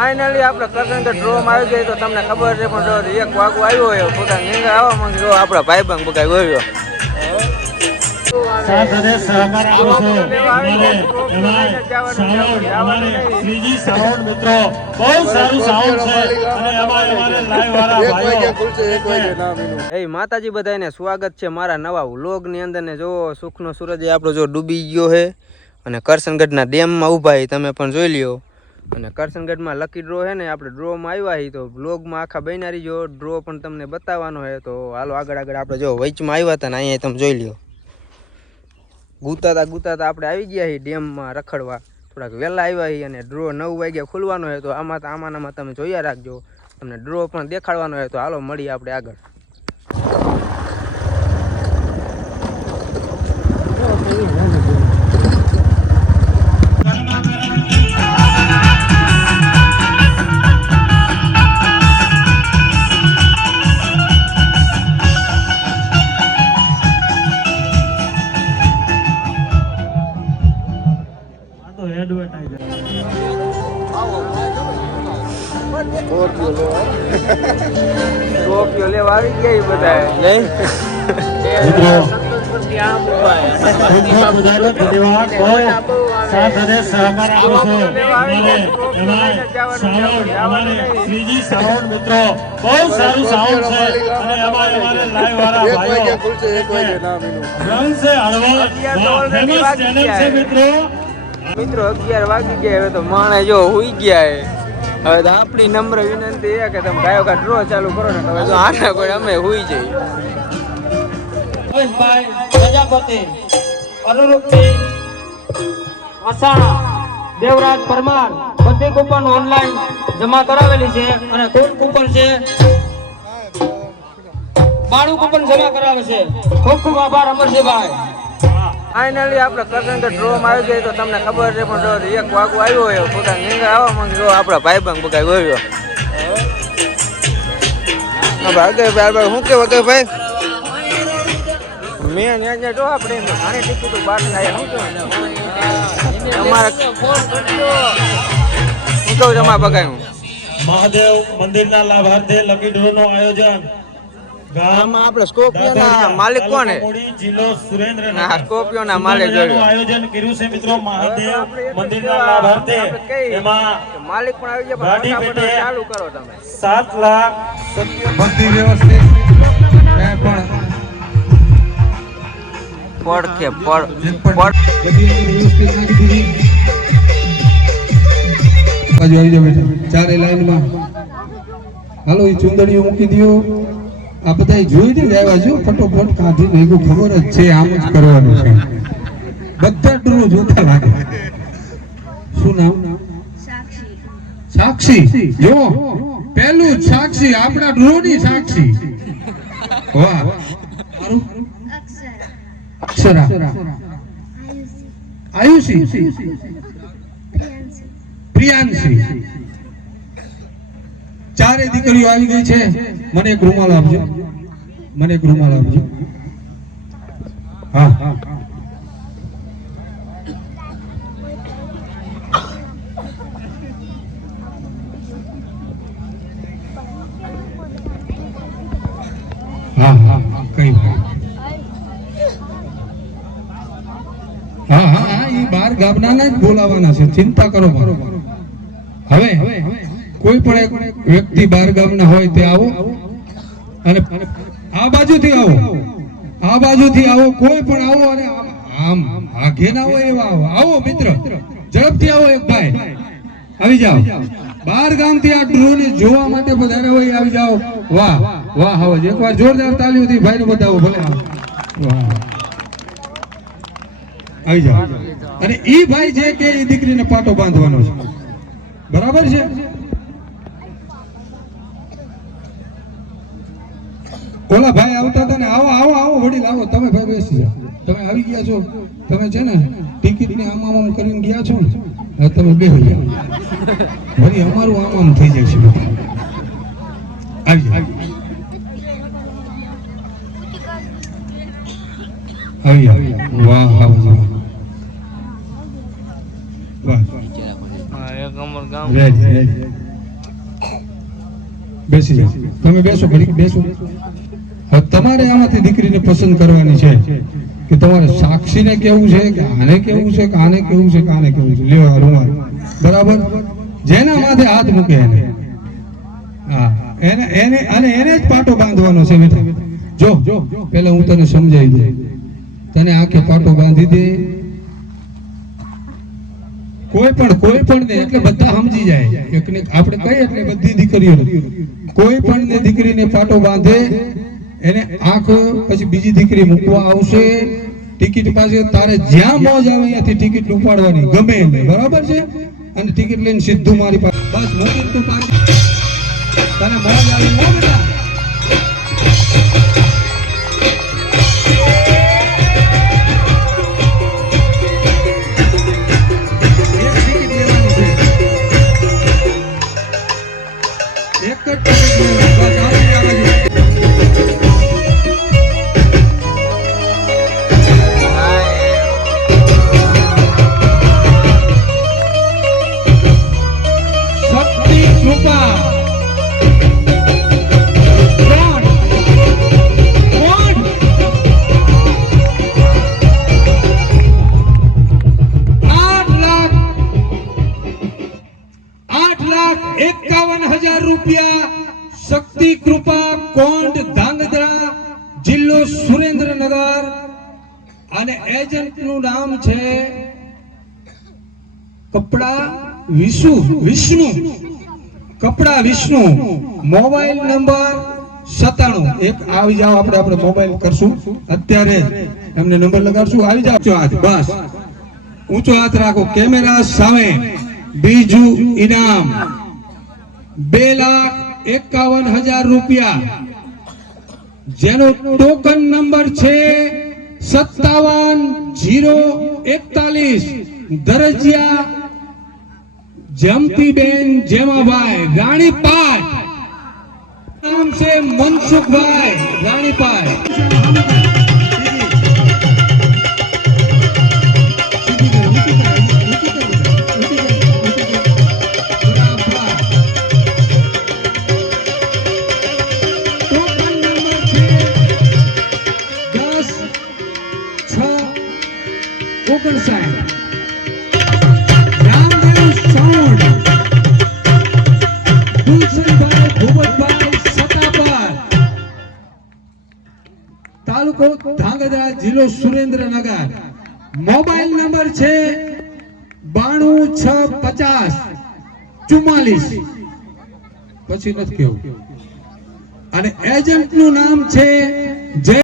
finally આપણે Karjan draw માં આવી ગઈ તો તમને ખબર છે પણ એક વાગુ આવ્યો હોય પોતા નીંગા આવવા માંગે જો આપણા ભાઈબંધ બગાઈ ગયો સાથે સહકાર આપો છો અમારે શ્રીજી સાઉન્ડ મિત્રો બહુ સારું સાઉન્ડ છે અને અમારે લાઈવ વાળા ભાઈઓ એ માતાજી બધાને સ્વાગત છે મારા નવા વ્લોગ ની અંદર ને જો સુખનો સૂરજ આપણો જો ડૂબી ગયો છે અને કરશનગઢના ડેમમાં ઊભા તમે પણ જોઈ લ્યો અને કરશનગઢમાં લકી ડ્રો છે ને આપણે ડ્રોમાં આવ્યા છીએ તો બ્લોગમાં આખા બન્યા જો ડ્રો પણ તમને બતાવવાનો છે તો હાલો આગળ આપણે જો વચમાં આવ્યા હતા ને અહીંયા તમે જોઈ લ્યો ગુતાતા આપણે આવી ગયા છીએ ડેમમાં રખડવા થોડાક વહેલા આવ્યા છીએ અને ડ્રો 9 વાગ્યા ખુલવાનો છે તો આમાં તમે જોયા રાખજો તમને ડ્રો પણ દેખાડવાનો છે તો હાલો મળીએ આપણે આગળ ટોપિયો લેવા આવી ગયા બધા નહીં શ્રીજી સાઉન્ડ મિત્રો બહુ સારું સાઉન્ડ છે અને અમારે લાઈવ વાળા ભાઈઓ રંગ છે હળવા ફેમસ ચેનલ છે મિત્રો 11 વાગી ગયા હવે તો માણે જો હુઈ ગયા હવે તો આપણી નમ્ર વિનંતી છે કે તમે ગાયો કા ડ્રો ચાલુ કરો ને હવે જો આના કોઈ અમે હુઈ જઈએ ભાઈ પ્રજાપતિ અનુરૂપથી અસાણા દેવરાજ પરમાર બધી કૂપન ઓનલાઈન જમા કરાવેલી છે અને કુલ કૂપન છે 92 કૂપન જમા કરાવે છે ખૂબ ખૂબ આભાર અમરજીભાઈ ફાઇનલી આપણે કરજણ ડ્રો માં આવી ગઈ તો તમને ખબર છે પણ એક વાગુ આવ્યો હોય પોતા નીંગા આવવા માંગે જો આપણા ભાઈબંધ બગાઈ ગયો ભાઈ શું કેવું કે ભાઈ મેં ત્યાં જો આપણે ઘણી ટિકિટો બાર થાય શું કેવું અમારે ફોન કરજો શું કહું જમા બગાયું મહાદેવ મંદિરના લાભાર્થે લકી ડ્રો નું આયોજન ગામમાં આપણે સ્કોર્પિયોના માલિક કોણ છે જિલ્લો સુરેન્દ્રનગર ના સ્કોર્પિયોના માલિક જોયો આયોજન કર્યું છે મિત્રો મહાદેવ મંદિરના લાભાર્થે એમાં માલિક પણ આવી ગયા પણ ફટાફટ ચાલુ કરો તમે 7 લાખ બધી વ્યવસ્થિત મેં પણ પડખે બધી વ્યવસ્થિત નાખી દીધી બાજુ આવી જાવ બેટા ચારે લાઈનમાં હાલો એ ચુંદડીઓ મૂકી દો આ બધા જોઈ ને આવ્યા છો ફટોફટ કાઢી નાખ્યું ખબર જ છે આમ જ કરવાનું છે બધા ડ્રો જોતા લાગે શું નામ સાક્ષી જો પહેલું જ સાક્ષી આપણા ડ્રો ની સાક્ષી વાહ અક્ષરા આયુષી પ્રિયાંશી ચારે દીકરીઓ આવી ગઈ છે મને એક રૂમાલ આપજો હા કઈ હા એ બાર ગામના જ બોલાવાના છે ચિંતા કરો હવે કોઈ પણ એક વ્યક્તિ બાર ગામના હોય તે આવો અને આ બાજુથી આવો કોઈ પણ આવો અને આમ આગે ના હોય એવા આવો મિત્ર ઝડપથી આવો એક ભાઈ આવી જાઓ બાર ગામથી આ ડ્રોને જોવા માટે વધારે હોય આવી જાઓ વાહ હવે એકવાર જોરદાર તાળીઓથી ભાઈને બતાવો ભલે વાહ આવી જાઓ અને ઈ ભાઈ જે કે એ દીકરીને પાટો બાંધવાનો છે બરાબર છે ઓલા ભાઈ આવતા હતા ને આવો વડીલ આવો તમે ભાઈ બેસી જાઓ તમે આવી ગયા છો તમે છે ને ટિકિટ ની આમ કરીને ગયા છો ને હવે તમે બેસી જાઓ વળી અમારું આમ આમ થઈ જશે આવી જાઓ આવી જાઓ વાહ વાહ વાહ રેડી રેડી બેસી જાઓ તમે બેસો ઘડીક બેસો હવે તમારે આમાંથી દીકરીને પસંદ કરવાની છે કે તમારે સાક્ષીને કેવું છે કે આને કેવું છે કે આને કેવું છે કે આને કેવું છે લ્યો આ રૂમાલ બરાબર જેના માથે હાથ મૂકે એને હા એને એને અને એને જ પાટો બાંધવાનો છે બેટા જો પહેલા હું તને સમજાવી દઉં તને આંખે પાટો બાંધી દે કોઈ પણ ને એટલે બધા સમજી જાય એકને આપણે કહીએ એટલે બધી દીકરીઓ કોઈ પણ ને દીકરીને પાટો બાંધે એને આંખ પછી બીજી દીકરી મૂકવા આવશે ટિકિટ પાસે તારે જ્યાં મોજ આવે ત્યાંથી ટિકિટ ઉપાડવાની ગમે એને બરાબર છે અને ટિકિટ લઈને સીધું મારી પાસે બસ મૂકી તું પાછી તને મોજ આવી હો બેટા એક જ ટિકિટ લેવાની બસ આવી જવા દે રૂપિયા શક્તિ કૃપા કોંડ ધાંગધ્રા જિલ્લો સુરેન્દ્રનગર અને એજન્ટ નું નામ છે કપડા વિષ્ણુ કપડા વિષ્ણુ મોબાઈલ નંબર 97 એક આવી જાવ આપણે મોબાઈલ કરશું અત્યારે એમને નંબર લગાડશું આવી જાવ હાથ બસ ઊંચો હાથ રાખો કેમેરા સામે બીજું ઇનામ 2,51,000 રૂપિયા જેનો ટોકન નંબર છે 57,041 દરજિયા જમતીબેન જેમાભાઈ રાણીપાટ નામ છે મનસુખભાઈ રાણીપાટ તાલુકો ધાંગધ્રા જિલ્લો સુરેન્દ્રનગર મોબાઈલ નંબર છે 926544 પછી નથી કેવું અને એજન્ટ નું નામ છે જય